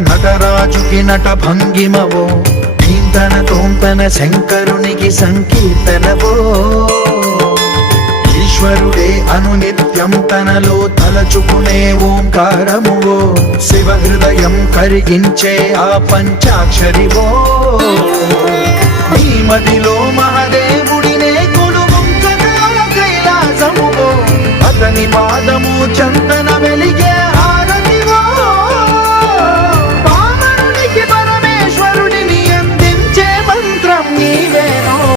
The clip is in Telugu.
నటరాజుకి నట భంగిమవో ధీంతన తోంతన శంకరునికి సంకీర్తనవో ఈశ్వరుడే అనునిత్యం తనలో తలచుకునే ఓంకారమువో శివ హృదయం కరిగించే ఆ పంచాక్షరివో నీ మదిలో